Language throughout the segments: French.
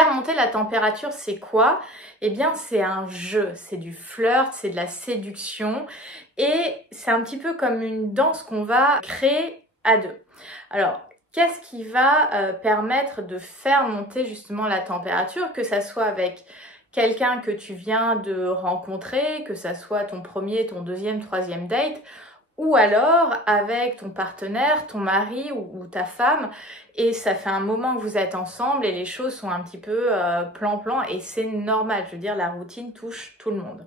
Faire monter la température, c'est quoi? Eh bien, c'est un jeu, c'est du flirt, c'est de la séduction et c'est un petit peu comme une danse qu'on va créer à deux. Alors, qu'est-ce qui va permettre de faire monter justement la température, que ça soit avec quelqu'un que tu viens de rencontrer, que ça soit ton premier, ton deuxième, troisième date, ou alors avec ton partenaire, ton mari ou ta femme, et ça fait un moment que vous êtes ensemble et les choses sont un petit peu plan-plan et c'est normal, je veux dire, la routine touche tout le monde.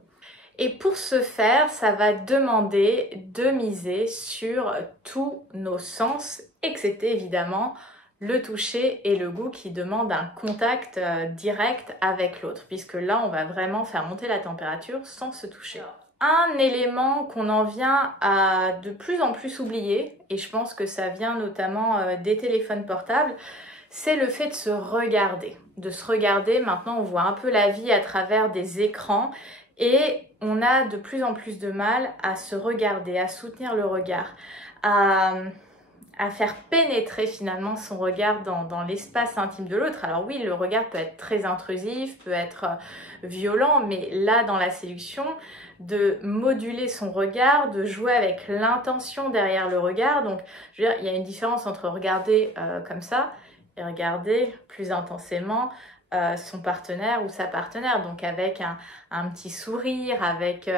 Et pour ce faire, ça va demander de miser sur tous nos sens, excepté évidemment le toucher et le goût qui demandent un contact direct avec l'autre, puisque là, on va vraiment faire monter la température sans se toucher. Un élément qu'on en vient à de plus en plus oublier, et je pense que ça vient notamment des téléphones portables, c'est le fait de se regarder. De se regarder, maintenant on voit un peu la vie à travers des écrans et on a de plus en plus de mal à se regarder, à soutenir le regard, à faire pénétrer finalement son regard dans l'espace intime de l'autre. Alors oui, le regard peut être très intrusif, peut être violent, mais là dans la séduction, de moduler son regard, de jouer avec l'intention derrière le regard. Donc je veux dire, il y a une différence entre regarder comme ça et regarder plus intensément son partenaire ou sa partenaire, donc avec un petit sourire, avec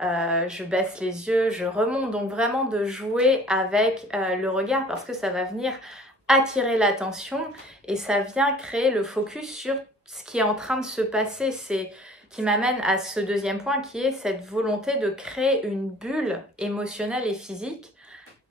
je baisse les yeux, je remonte, donc vraiment de jouer avec le regard parce que ça va venir attirer l'attention et ça vient créer le focus sur ce qui est en train de se passer. C'est qui m'amène à ce deuxième point qui est cette volonté de créer une bulle émotionnelle et physique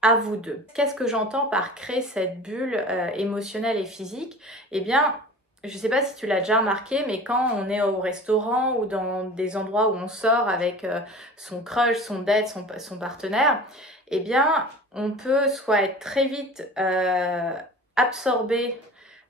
à vous deux. Qu'est-ce que j'entends par créer cette bulle émotionnelle et physique? Eh bien, je ne sais pas si tu l'as déjà remarqué, mais quand on est au restaurant ou dans des endroits où on sort avec son crush, son date, son partenaire, eh bien, on peut soit être très vite absorbé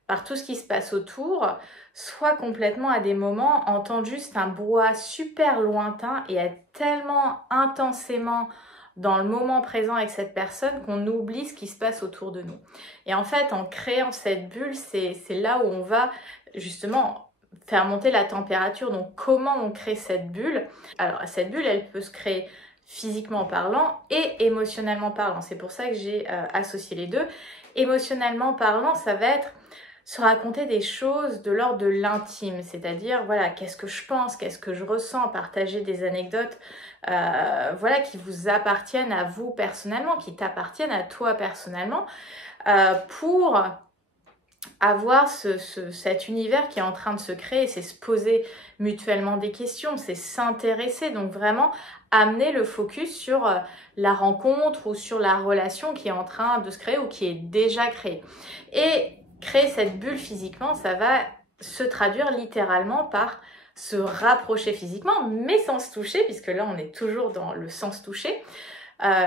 par tout ce qui se passe autour, soit complètement à des moments entendre juste un brouhaha super lointain et être tellement intensément dans le moment présent avec cette personne qu'on oublie ce qui se passe autour de nous. Et en fait, en créant cette bulle, c'est là où on va justement faire monter la température. Donc, comment on crée cette bulle? Alors, cette bulle, elle peut se créer physiquement parlant et émotionnellement parlant. C'est pour ça que j'ai associé les deux. Émotionnellement parlant, ça va être se raconter des choses de l'ordre de l'intime, c'est-à-dire, voilà, qu'est-ce que je pense, qu'est-ce que je ressens, partager des anecdotes, voilà, qui vous appartiennent à vous personnellement, qui t'appartiennent à toi personnellement, pour avoir cet univers qui est en train de se créer, c'est se poser mutuellement des questions, c'est s'intéresser, donc vraiment amener le focus sur la rencontre ou sur la relation qui est en train de se créer ou qui est déjà créée. Et créer cette bulle physiquement, ça va se traduire littéralement par se rapprocher physiquement, mais sans se toucher, puisque là on est toujours dans le sans se toucher.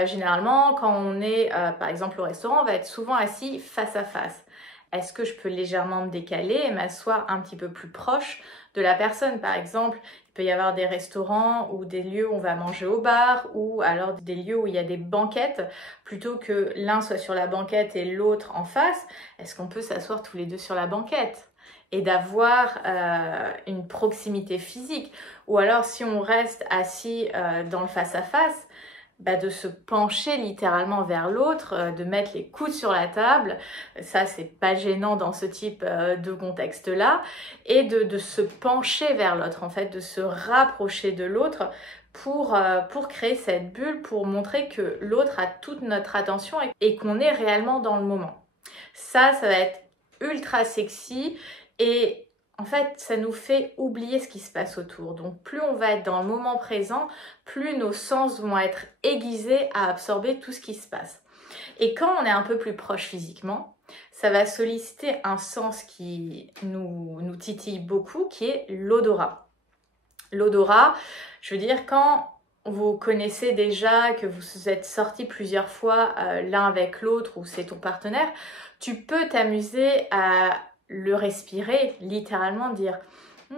Généralement, quand on est par exemple au restaurant, on va être souvent assis face à face. Est-ce que je peux légèrement me décaler et m'asseoir un petit peu plus proche de la personne? Par exemple, il peut y avoir des restaurants ou des lieux où on va manger au bar ou alors des lieux où il y a des banquettes. Plutôt que l'un soit sur la banquette et l'autre en face, est-ce qu'on peut s'asseoir tous les deux sur la banquette et d'avoir une proximité physique? Ou alors si on reste assis dans le face-à-face, de se pencher littéralement vers l'autre, de mettre les coudes sur la table, ça c'est pas gênant dans ce type de contexte-là, et de se pencher vers l'autre, en fait, de se rapprocher de l'autre pour créer cette bulle, pour montrer que l'autre a toute notre attention et qu'on est réellement dans le moment. Ça va être ultra sexy et en fait, ça nous fait oublier ce qui se passe autour. Donc, plus on va être dans le moment présent, plus nos sens vont être aiguisés à absorber tout ce qui se passe. Et quand on est un peu plus proche physiquement, ça va solliciter un sens qui nous titille beaucoup, qui est l'odorat. L'odorat, je veux dire, quand vous connaissez déjà, que vous êtes sortis plusieurs fois l'un avec l'autre ou c'est ton partenaire, tu peux t'amuser à le respirer, littéralement dire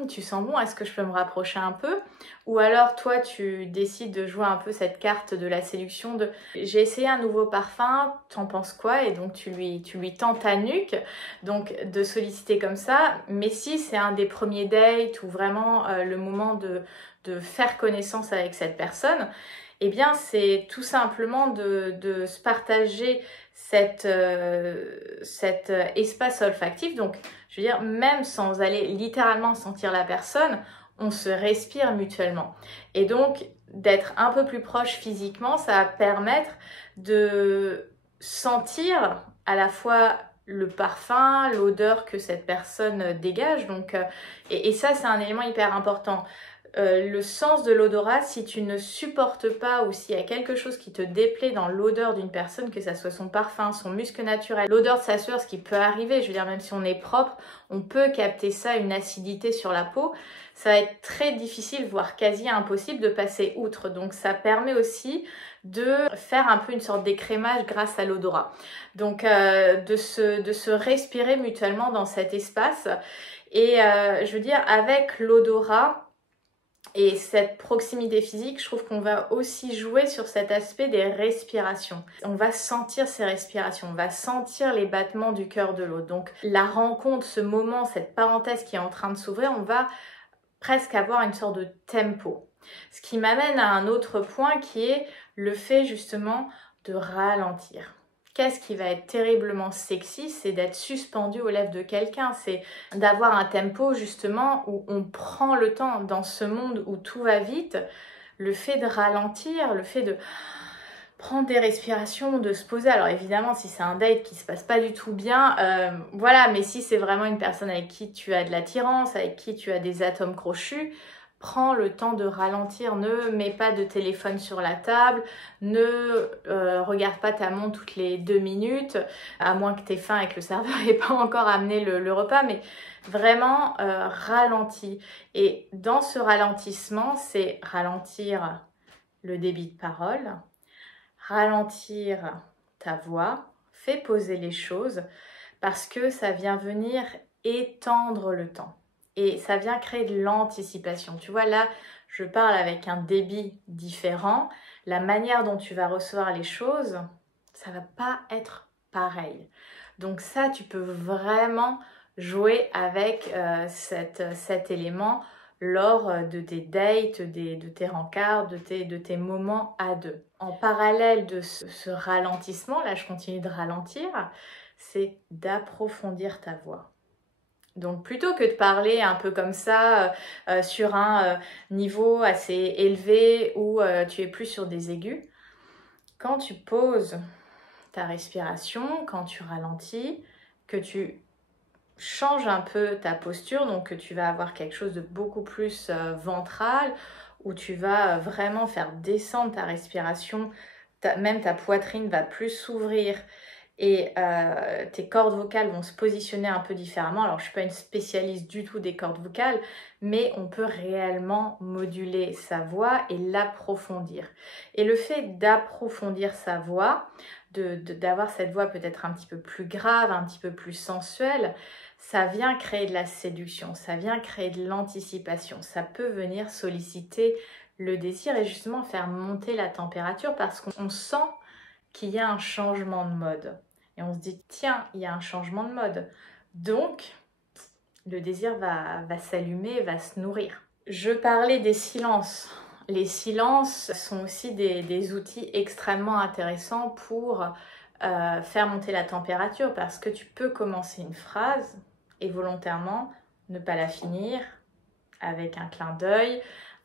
Tu sens bon, est-ce que je peux me rapprocher un peu? Ou alors toi tu décides de jouer un peu cette carte de la séduction de j'ai essayé un nouveau parfum, t'en penses quoi? Et donc tu lui tends ta nuque, donc de solliciter comme ça. Mais si c'est un des premiers dates ou vraiment le moment de faire connaissance avec cette personne, eh bien c'est tout simplement de se partager cet espace olfactif. Donc je veux dire, même sans aller littéralement sentir la personne, on se respire mutuellement. Et donc, d'être un peu plus proche physiquement, ça va permettre de sentir à la fois le parfum, l'odeur que cette personne dégage. Donc, et ça, c'est un élément hyper important. Le sens de l'odorat, si tu ne supportes pas ou s'il y a quelque chose qui te déplaît dans l'odeur d'une personne, que ça soit son parfum, son musc naturel, l'odeur de sa sueur, ce qui peut arriver, je veux dire même si on est propre, on peut capter ça, une acidité sur la peau, ça va être très difficile, voire quasi impossible de passer outre. Donc ça permet aussi de faire un peu une sorte d'écrémage grâce à l'odorat. Donc de se respirer mutuellement dans cet espace. Et je veux dire, avec l'odorat, et cette proximité physique, je trouve qu'on va aussi jouer sur cet aspect des respirations. On va sentir ces respirations, on va sentir les battements du cœur de l'autre. Donc la rencontre, ce moment, cette parenthèse qui est en train de s'ouvrir, on va presque avoir une sorte de tempo. Ce qui m'amène à un autre point qui est le fait justement de ralentir. Qu'est-ce qui va être terriblement sexy, c'est d'être suspendu aux lèvres de quelqu'un, c'est d'avoir un tempo justement où on prend le temps dans ce monde où tout va vite, le fait de ralentir, le fait de prendre des respirations, de se poser. Alors évidemment, si c'est un date qui se passe pas du tout bien, voilà, mais si c'est vraiment une personne avec qui tu as de l'attirance, avec qui tu as des atomes crochus, prends le temps de ralentir, ne mets pas de téléphone sur la table, ne regarde pas ta montre toutes les 2 minutes, à moins que tu aies faim et que le serveur n'ait pas encore amené le repas, mais vraiment ralentis. Et dans ce ralentissement, c'est ralentir le débit de parole, ralentir ta voix, fais poser les choses parce que ça vient venir étendre le temps. Et ça vient créer de l'anticipation. Tu vois, là, je parle avec un débit différent. La manière dont tu vas recevoir les choses, ça va pas être pareil. Donc ça, tu peux vraiment jouer avec cet élément lors de tes dates, de tes rencarts, de tes moments à deux. En parallèle de ce ralentissement, là je continue de ralentir, c'est d'approfondir ta voix. Donc plutôt que de parler un peu comme ça sur un niveau assez élevé où tu es plus sur des aigus, quand tu poses ta respiration, quand tu ralentis, que tu changes un peu ta posture, donc que tu vas avoir quelque chose de beaucoup plus ventral, où tu vas vraiment faire descendre ta respiration, même ta poitrine va plus s'ouvrir et tes cordes vocales vont se positionner un peu différemment. Alors je ne suis pas une spécialiste du tout des cordes vocales, mais on peut réellement moduler sa voix et l'approfondir. Et le fait d'approfondir sa voix, d'avoir cette voix peut-être un petit peu plus grave, un petit peu plus sensuelle, ça vient créer de la séduction, ça vient créer de l'anticipation, ça peut venir solliciter le désir et justement faire monter la température parce qu'on sent qu'il y a un changement de mode. Et on se dit, tiens, il y a un changement de mode. Donc, le désir va s'allumer, va se nourrir. Je parlais des silences. Les silences sont aussi des outils extrêmement intéressants pour faire monter la température parce que tu peux commencer une phrase et volontairement ne pas la finir avec un clin d'œil,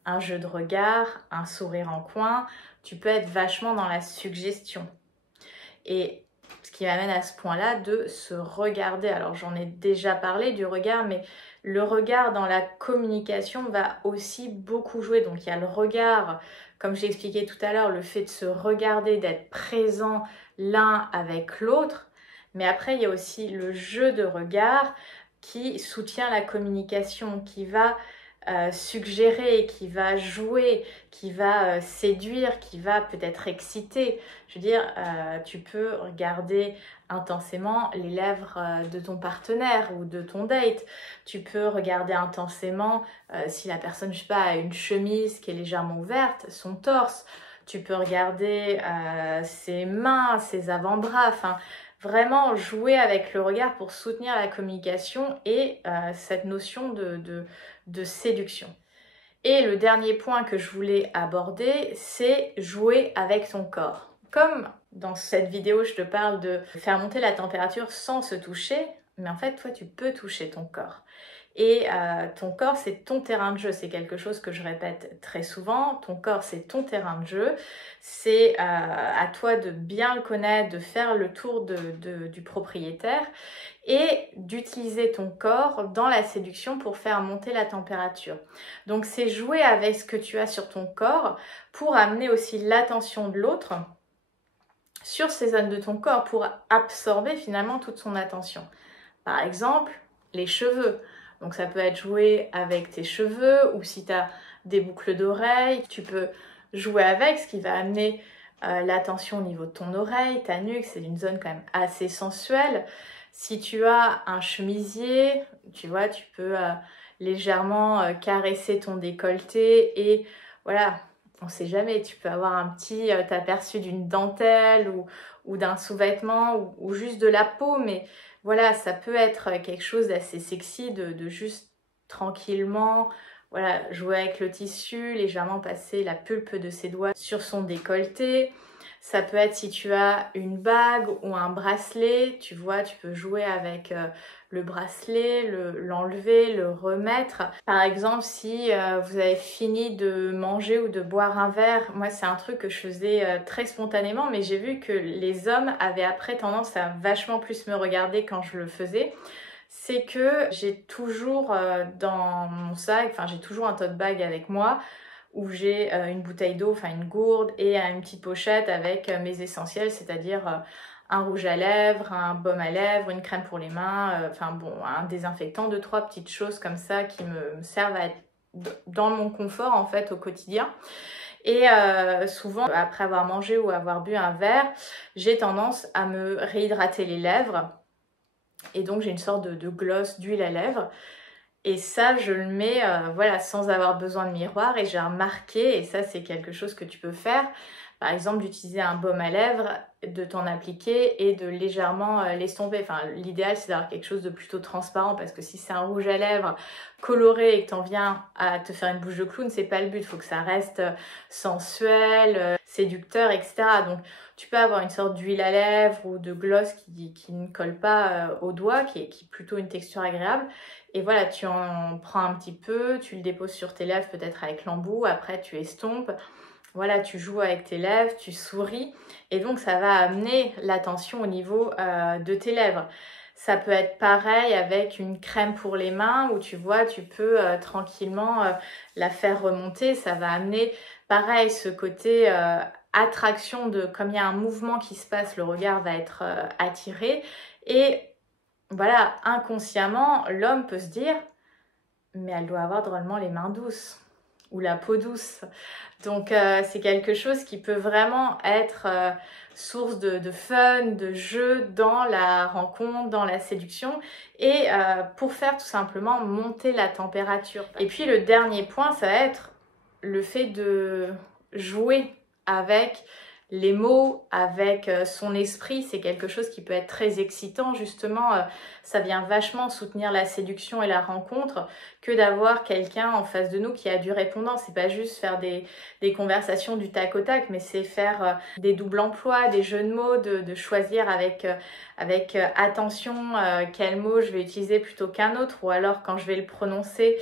un jeu de regard, un sourire en coin. Tu peux être vachement dans la suggestion. Et ce qui m'amène à ce point-là de se regarder. Alors j'en ai déjà parlé du regard, mais le regard dans la communication va aussi beaucoup jouer. Donc il y a le regard, comme j'ai expliqué tout à l'heure, le fait de se regarder, d'être présent l'un avec l'autre. Mais après il y a aussi le jeu de regard qui soutient la communication, qui va suggérer, qui va jouer, qui va séduire, qui va peut-être exciter. Je veux dire, tu peux regarder intensément les lèvres de ton partenaire ou de ton date. Tu peux regarder intensément si la personne, je sais pas, a une chemise qui est légèrement ouverte, son torse. Tu peux regarder ses mains, ses avant-bras, enfin vraiment jouer avec le regard pour soutenir la communication et cette notion de séduction. Et le dernier point que je voulais aborder, c'est jouer avec ton corps. Comme dans cette vidéo, je te parle de faire monter la température sans se toucher, mais en fait, toi, tu peux toucher ton corps. Et ton corps, c'est ton terrain de jeu. C'est quelque chose que je répète très souvent. Ton corps, c'est ton terrain de jeu. C'est à toi de bien le connaître, de faire le tour du propriétaire et d'utiliser ton corps dans la séduction pour faire monter la température. Donc, c'est jouer avec ce que tu as sur ton corps pour amener aussi l'attention de l'autre sur ces zones de ton corps pour absorber finalement toute son attention. Par exemple, les cheveux. Donc ça peut être jouer avec tes cheveux ou si tu as des boucles d'oreilles, tu peux jouer avec, ce qui va amener l'attention au niveau de ton oreille, ta nuque, c'est une zone quand même assez sensuelle. Si tu as un chemisier, tu vois, tu peux légèrement caresser ton décolleté et voilà, on sait jamais, tu peux avoir un petit aperçu d'une dentelle ou d'un sous-vêtement ou juste de la peau, mais voilà, ça peut être quelque chose d'assez sexy de juste tranquillement, voilà, jouer avec le tissu, légèrement passer la pulpe de ses doigts sur son décolleté. Ça peut être si tu as une bague ou un bracelet, tu vois, tu peux jouer avec le bracelet, l'enlever, le remettre. Par exemple, si vous avez fini de manger ou de boire un verre, moi c'est un truc que je faisais très spontanément, mais j'ai vu que les hommes avaient après tendance à vachement plus me regarder quand je le faisais. C'est que j'ai toujours dans mon sac, enfin j'ai toujours un tote bag avec moi, où j'ai une bouteille d'eau, enfin une gourde et une petite pochette avec mes essentiels, c'est-à-dire un rouge à lèvres, un baume à lèvres, une crème pour les mains, enfin bon, un désinfectant, 2-3 petites choses comme ça qui me servent à être dans mon confort en fait au quotidien. Et souvent, après avoir mangé ou avoir bu un verre, j'ai tendance à me réhydrater les lèvres. Et donc j'ai une sorte de gloss d'huile à lèvres. Et ça, je le mets voilà, sans avoir besoin de miroir et j'ai remarqué, et ça c'est quelque chose que tu peux faire, par exemple d'utiliser un baume à lèvres, de t'en appliquer et de légèrement l'estomper. Enfin, l'idéal c'est d'avoir quelque chose de plutôt transparent parce que si c'est un rouge à lèvres coloré et que t'en viens à te faire une bouche de clown, c'est pas le but, il faut que ça reste sensuel, séducteur, etc. Donc tu peux avoir une sorte d'huile à lèvres ou de gloss qui ne colle pas au doigt, qui est plutôt une texture agréable. Et voilà, tu en prends un petit peu, tu le déposes sur tes lèvres peut-être avec l'embout, après tu estompes. Voilà, tu joues avec tes lèvres, tu souris et donc ça va amener l'attention au niveau de tes lèvres. Ça peut être pareil avec une crème pour les mains où tu vois, tu peux tranquillement la faire remonter. Ça va amener pareil ce côté attraction de comme il y a un mouvement qui se passe, le regard va être attiré et voilà, inconsciemment, l'homme peut se dire mais elle doit avoir drôlement les mains douces ou la peau douce. Donc c'est quelque chose qui peut vraiment être source de fun, de jeu dans la rencontre, dans la séduction et pour faire tout simplement monter la température. Et puis le dernier point, ça va être le fait de jouer avec les mots, avec son esprit, c'est quelque chose qui peut être très excitant justement, ça vient vachement soutenir la séduction et la rencontre que d'avoir quelqu'un en face de nous qui a du répondant. C'est pas juste faire des conversations du tac au tac, mais c'est faire des doubles emplois, des jeux de mots, de choisir avec attention quel mot je vais utiliser plutôt qu'un autre, ou alors quand je vais le prononcer,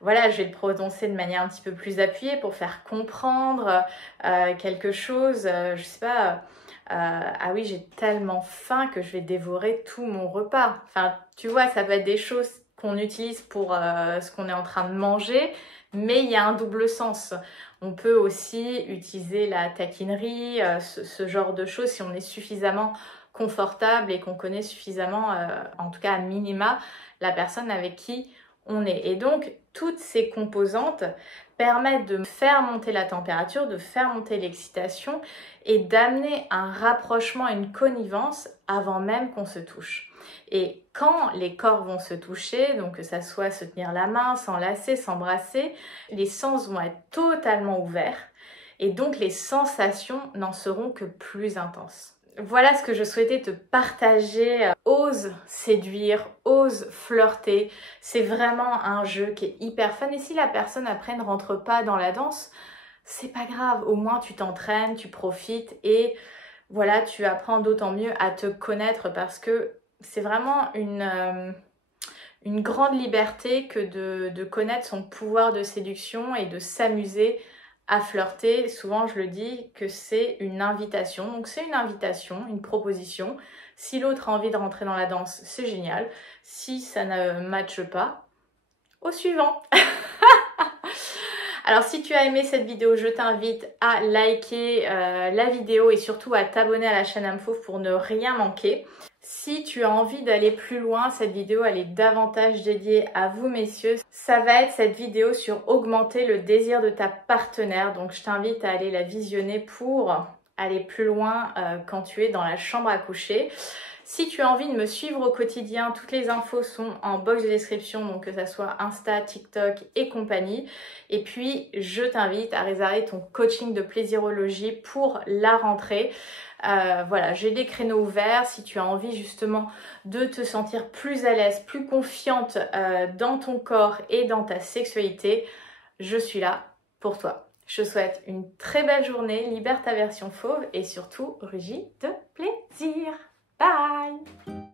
voilà, je vais le prononcer de manière un petit peu plus appuyée pour faire comprendre quelque chose. Je sais pas, ah oui, j'ai tellement faim que je vais dévorer tout mon repas. Enfin, tu vois, ça peut être des choses qu'on utilise pour ce qu'on est en train de manger, mais il y a un double sens. On peut aussi utiliser la taquinerie, ce genre de choses si on est suffisamment confortable et qu'on connaît suffisamment, en tout cas à minima, la personne avec qui on est. Et donc, toutes ces composantes permettent de faire monter la température, de faire monter l'excitation et d'amener un rapprochement, une connivence avant même qu'on se touche. Et quand les corps vont se toucher, donc que ça soit se tenir la main, s'enlacer, s'embrasser, les sens vont être totalement ouverts et donc les sensations n'en seront que plus intenses. Voilà ce que je souhaitais te partager. Ose séduire, ose flirter. C'est vraiment un jeu qui est hyper fun. Et si la personne après ne rentre pas dans la danse, c'est pas grave. Au moins tu t'entraînes, tu profites et voilà, tu apprends d'autant mieux à te connaître parce que c'est vraiment une grande liberté que de connaître son pouvoir de séduction et de s'amuser à flirter. Souvent, je le dis que c'est une invitation. Donc, c'est une invitation, une proposition. Si l'autre a envie de rentrer dans la danse, c'est génial. Si ça ne matche pas, au suivant. Alors, si tu as aimé cette vidéo, je t'invite à liker la vidéo et surtout à t'abonner à la chaîne Âme Fauve pour ne rien manquer. Si tu as envie d'aller plus loin, cette vidéo elle est davantage dédiée à vous messieurs. Ça va être cette vidéo sur augmenter le désir de ta partenaire. Donc je t'invite à aller la visionner pour aller plus loin quand tu es dans la chambre à coucher. Si tu as envie de me suivre au quotidien, toutes les infos sont en box de description, donc que ça soit Insta, TikTok et compagnie. Et puis, je t'invite à réserver ton coaching de plaisirologie pour la rentrée. Voilà, j'ai des créneaux ouverts. Si tu as envie justement de te sentir plus à l'aise, plus confiante dans ton corps et dans ta sexualité, je suis là pour toi. Je te souhaite une très belle journée, libère ta version fauve et surtout rugis de plaisir. Bye!